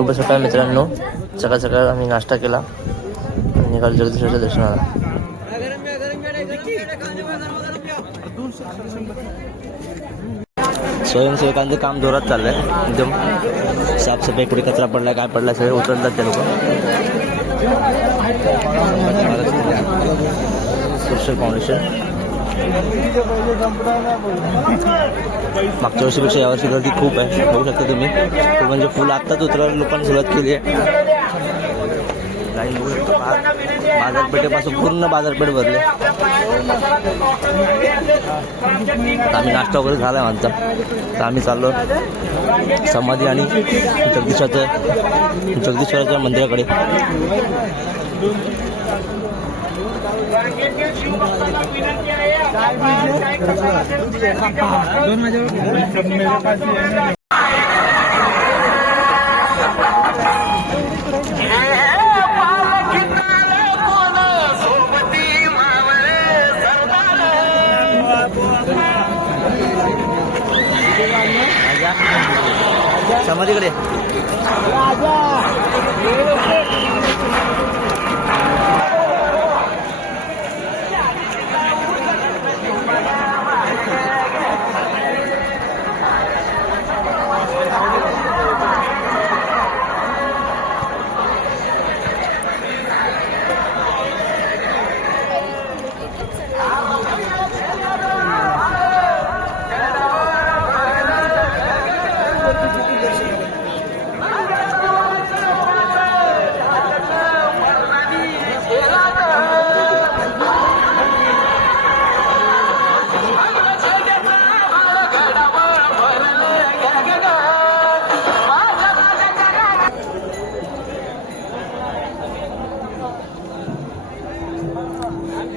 शुभ सकाळ मित्रांनो. सकाळ सकाळ आम्ही नाश्ता केला, निघालो जगदीश्वराच्या दर्शनाला. स्वयंसेवकांचं काम जोरात चाललंय. एकदम साफसफाई, कुठे कचरा पडलाय, काय पडलाय, सगळे उचलतात ते लोक. Social foundation. मागच्या वर्षीपेक्षा यावर्षी गर्दी खूप आहे, बघू शकता तुम्ही. म्हणजे फुल आत्ताच उतरायला लोकांनी सुरुवात केली आहे. लाईन बघू शकतो, बाजारपेठेपासून पूर्ण बाजारपेठ भरले. आम्ही नाश्ता वगैरे झाला आहे आमचा, तर आम्ही चाललो समाधी आणि जगदीश्वराच्या मंदिराकडे. समाधीकडे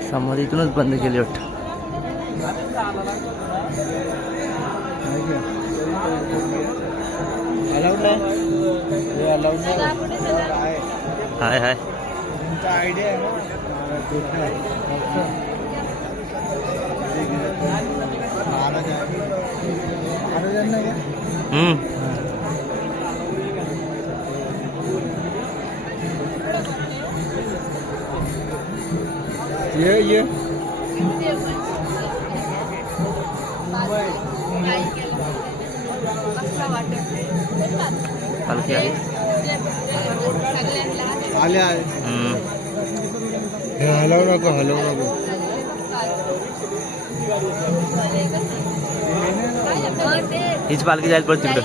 समाधी इथूनच बंद केली वाटतं. हाय हाय आयडिया आहे ये पालखी आहे. हलवू नको. हीच पालखी जायला पडते तिकडं.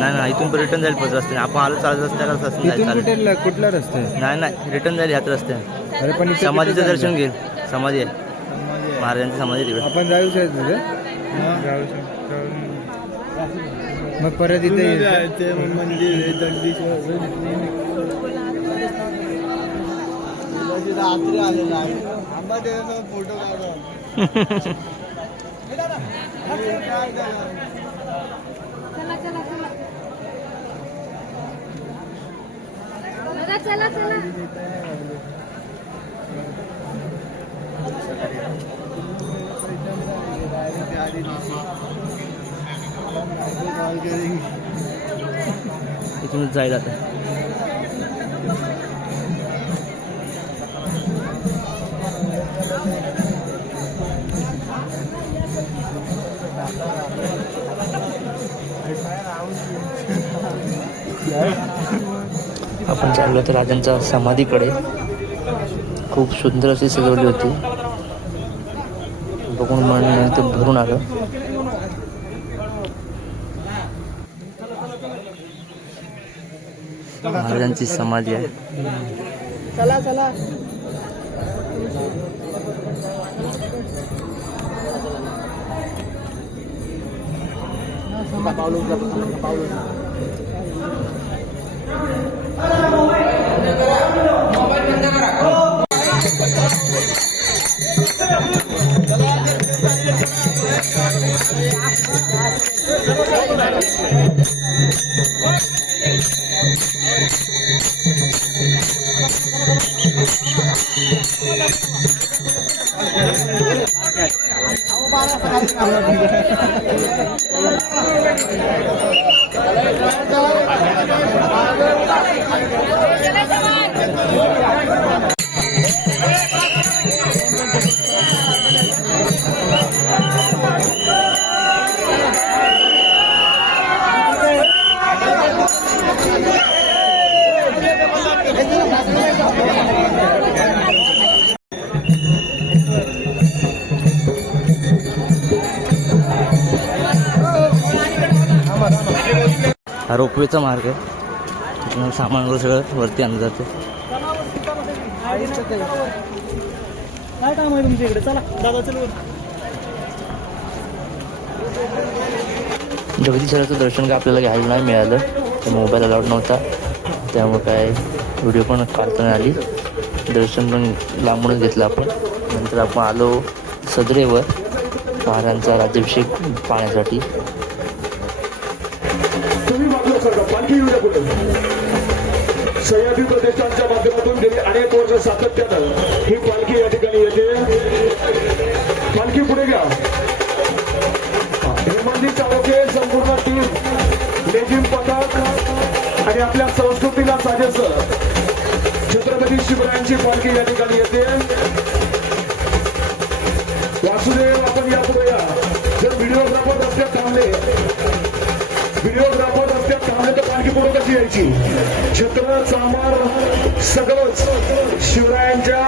नाही इथून पण रिटर्न जायला पडत रस्त्याने. आपण आलो चालत रस्त्याला. कुठला रस्ता आहे? नाही रिटर्न जाईल ह्याच रस्त्याने. पण समाधीचं दर्शन घेईल. समाधी आहे, महाराजांची समाधी तिकडे. आपण जाऊ मग परत इथे मंदिर रात्री आलेला आहे. फोटो काढा. चला इथूनच जायला आता. आपण चाललो तर राजांच्या समाधीकडे. खूप सुंदर अशी सजवली होती, बघून मन ते भरून आलं. महाराजांची समाधी आहे. चला Gracias. हा रोपवेचा मार्ग आहे. तिथून सामान वगैरे सगळं वरती आणलं जातं. काय काम आहे तुमच्या इकडे? चला दादा चल. जगदीश्वराचं दर्शन काय आपल्याला घ्यायला नाही मिळालं, तर मोबाईल अलाउड नव्हता, त्यामुळे काय व्हिडिओ पण काढता नाही आली. दर्शन पण लांबूनच घेतलं आपण. नंतर आपण आलो सदरेवर महाराजांचा राज्याभिषेक पाहण्यासाठी. सह्याद्री प्रतिष्ठानच्या माध्यमातून गेली अनेक वर्ष सातत्यानं ही पालखी या ठिकाणी येते. पालखी पुढे घ्या. हेमंती चालके संपूर्ण टीम, लेझिम पथक आणि आपल्या संस्कृतीला साजेस छत्रपती शिवरायांची पालखी या ठिकाणी येते. वासुदेव आपण या पुढे या. जर व्हिडिओग्राफर रस्त्यात थांबले तर पालखी पुढे कशी यायची? छत्र चामार सगळंच शिवरायांच्या.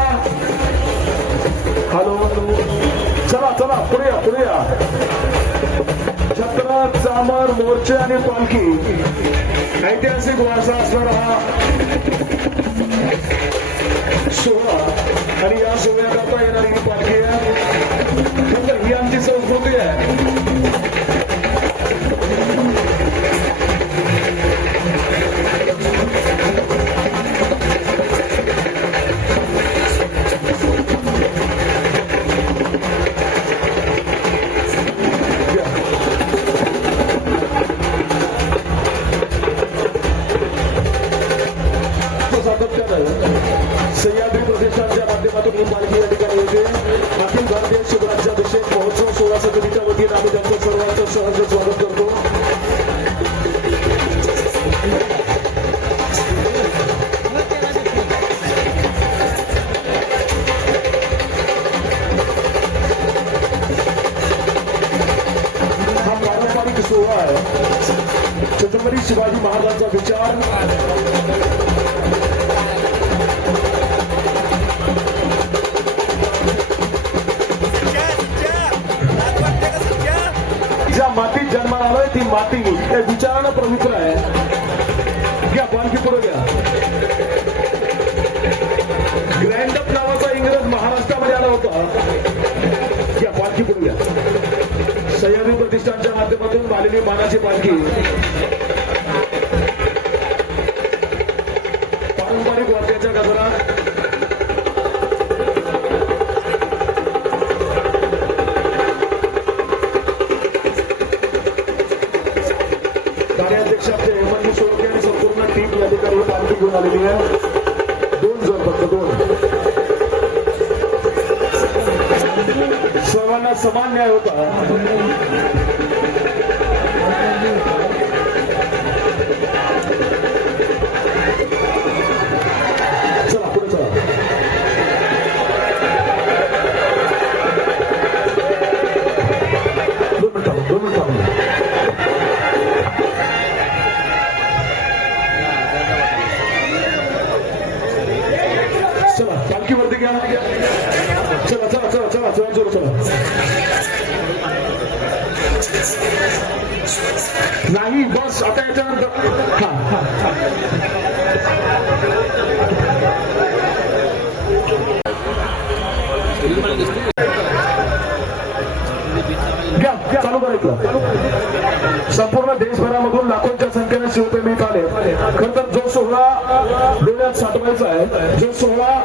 हॅलो चला चला पुढे या. छत्र चामर मोर्चे आणि पालखी ऐतिहासिक वारसा असणारा हा सोहळा आणि या सोहळ्याकरता येणारी ही पालखी आहे. ही आमची संस्कृती आहे. सह्याद्री प्रतिष्ठानच्या माध्यमातून ही पालखी या ठिकाणी येते. अखिल भारतीय शिवराज्याभिषेक महोत्सव सोहळा समितीच्या वतीने आम्ही त्यांचं सर्वांचं सहर्ष स्वागत करतो. हा पारंपरिक सोहळा आहे. छत्रपती शिवाजी महाराजांचा विचार ज्या मातीत जन्माला आलोय ती माती त्या विचारानं पवित्र आहे. घ्या पालखी पुढे घ्या. ग्रँडअप नावाचा इंग्रज महाराष्ट्रामध्ये आला होता. घ्या पालखी पुढे घ्या. सह्याद्री प्रतिष्ठानच्या माध्यमातून आलेली मानाची पालखी पारंपरिक वाद्याच्या गजरात कार्याध्यक्ष आपले हेमंत सोळके आणि संपूर्ण टीम या ठिकाणी पालखी घेऊन आलेली आहे. 2 जण फक्त 2. सर्वांना समान न्याय होता. चला पुढे चला. दोन मिनिट चला पालखीवरती घ्या. चला चला चला चला चला जोर चला. नाही बस आता याच्यानंतर घ्या चालू करायचं. संपूर्ण देशभरामधून लाखोंच्या संख्येने शिवप्रेमी आले. खर तर जो सोहळा डोळ्यात साठवायचा आहे, जो सोहळा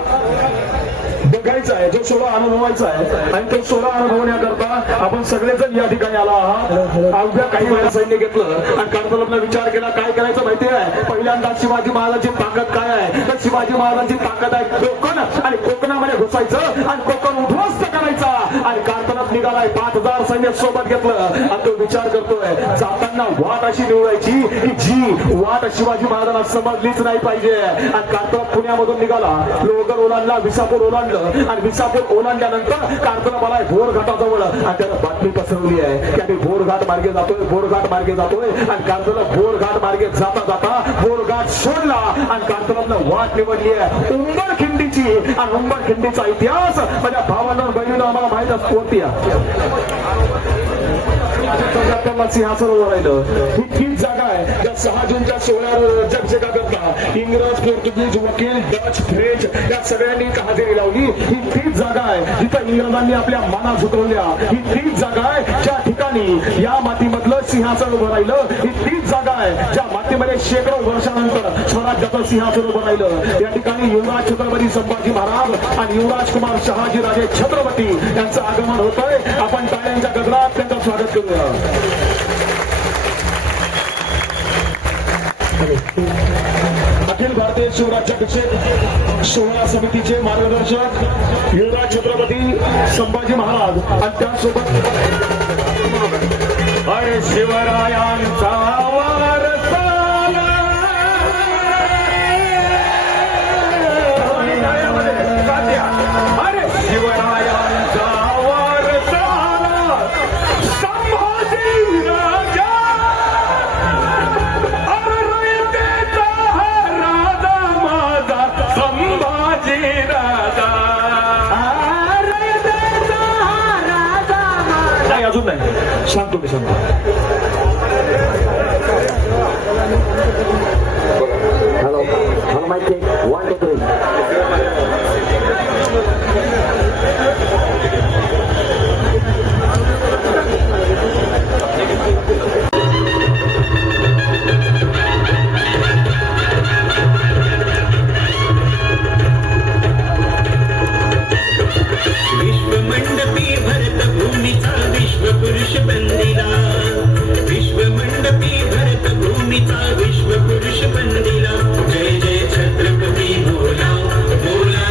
बघायचा आहे, जो सोहळा अनुभवायचा आहे आणि तो सोहळा अनुभवण्याकरता आपण सगळेजण या ठिकाणी आला आहात. अवघ्या काही वेळा सैन्य घेतलं आणि कारतलबला विचार केला काय करायचं माहिती आहे. पहिल्यांदा शिवाजी महाराजांची ताकद काय आहे तर शिवाजी महाराजांची ताकद आहे कोकण आणि कोकणामध्ये घुसायचं आणि कोकण उद्ध्वस्त करायचा. आणि कारतलत निघालाय 5000 सैन्य सोबत घेतलं आणि तो विचार करतोय जाताना वाट अशी निवडायची की जी वाट शिवाजी महाराजांना समजलीच नाही पाहिजे. आणि कारतलत पुण्यामधून निघाला, लोहगड ओलांडला, विसापूर ओलांडलं आणि विसापूर ओलांडल्यानंतर कारतलत आलाय भोर घाटाजवळ आणि त्याला बातमी पसरवली आहे की आम्ही भोर घाट मार्गे जातोय, भोर घाट मार्गे जातोय. आणि कारतलत भोर घाट मार्गे जाता जाता भोर घाट सोडला आणि कारतलतनं वाट निवडली आहे उंबरखिंडीची. आणि उंबरखिंडीचा इतिहास माझ्या भावांना बहिणीनं आम्हाला माहित असतो. कोणती त्यांना सिंहासन उभं राहिलं. ही तीच जागा आहे ज्या 6 जूनच्या सोहळ्यावर जगजेगा करता इंग्रज, पोर्तुगीज, वकील, डच, फ्रेंच या सगळ्यांनी हजेरी लावली. ही तीच जागा आहे जिथं इंग्रजांनी आपल्या माना झुकवल्या. ही तीच जागा आहे ज्या ठिकाणी या मातीमधलं सिंहासन उभं राहिलं. ही तीच जागा आहे ज्या मातीमध्ये शेकडो वर्षानंतर स्वराज्याचं सिंहासन उभं राहिलं. या ठिकाणी युवराज छत्रपती संभाजी महाराज आणि युवराज कुमार शहाजी राजे छत्रपती यांचं आगमन होतंय. आपण टाळ्यांच्या गजरात त्यांचं स्वागत करूया. अखिल भारतीय शिवराज्याभिषेक सोहळा समितीचे मार्गदर्शक युवराज छत्रपती संभाजी महाराज आणि त्यासोबत अरे शिवरायांचा वारसा अरे शिवरायांचा वारसा संभाजी राजा नाही अजून नाही सांगतो मी सांगतो. Hello, hello, mic check. 1, 2, 3. विश्वमंडपी भरत भूमीचा विश्वपुरुष बंदिला. विश्वमंडपी भरत भूमीचा विश्वपुरुष बंदिला. जय जय छत्रपती बोला बोला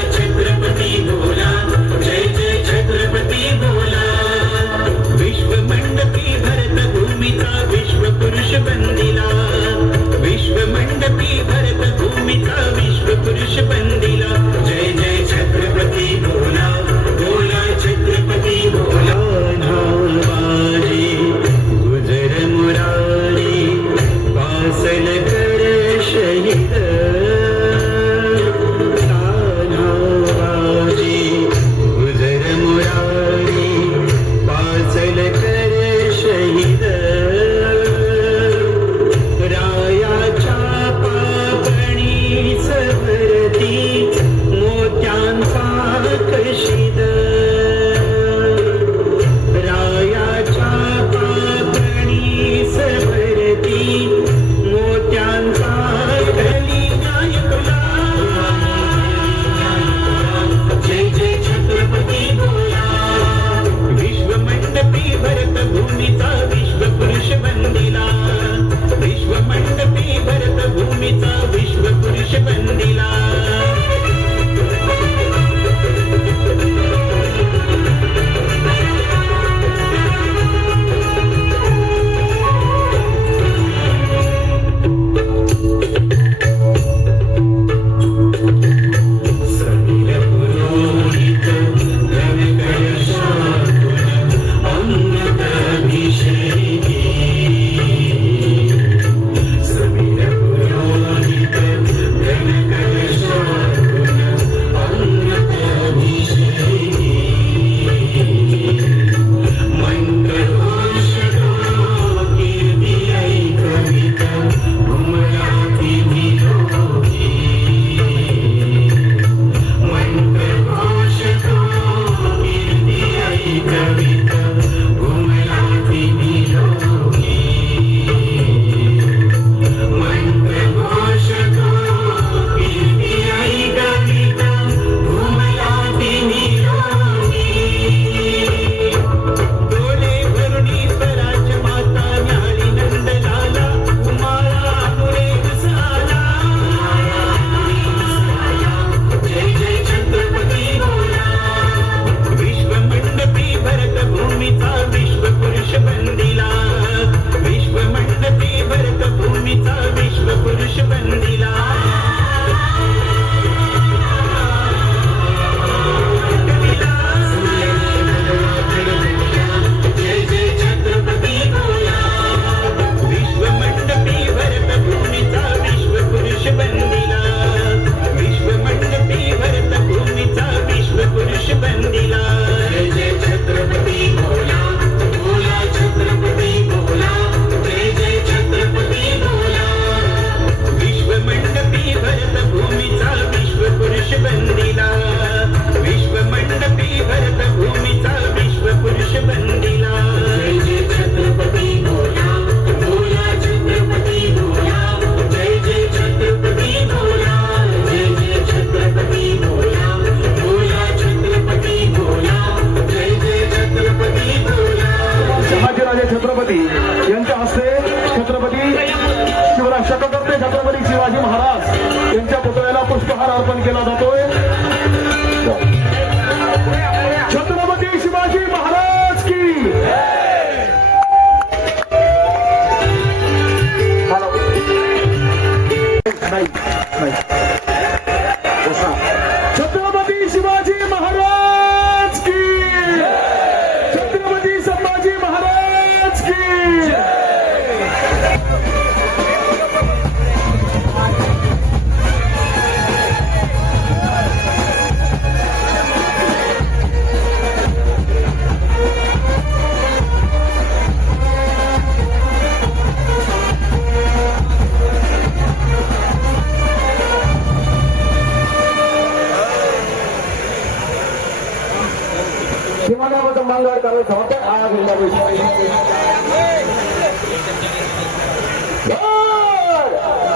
किमानामध्ये मांगाड करायचं होतं हा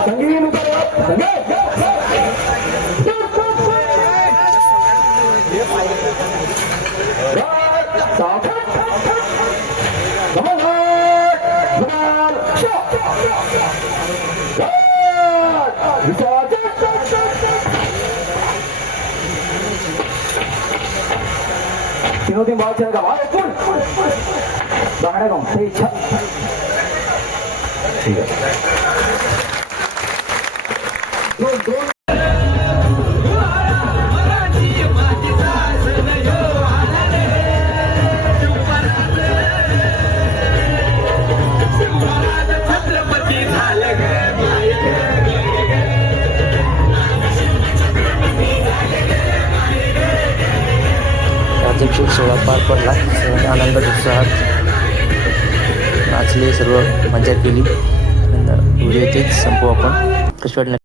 संगीन तीनों बहुत चलेगा सही ठीक है राज्याभिषेक सोहळा पार पडला. सर्वांनी आनंदात उत्साहात नाचले, सर्व मजा केली. व्हिडिओ तेच संपू आपण. कशी वाटली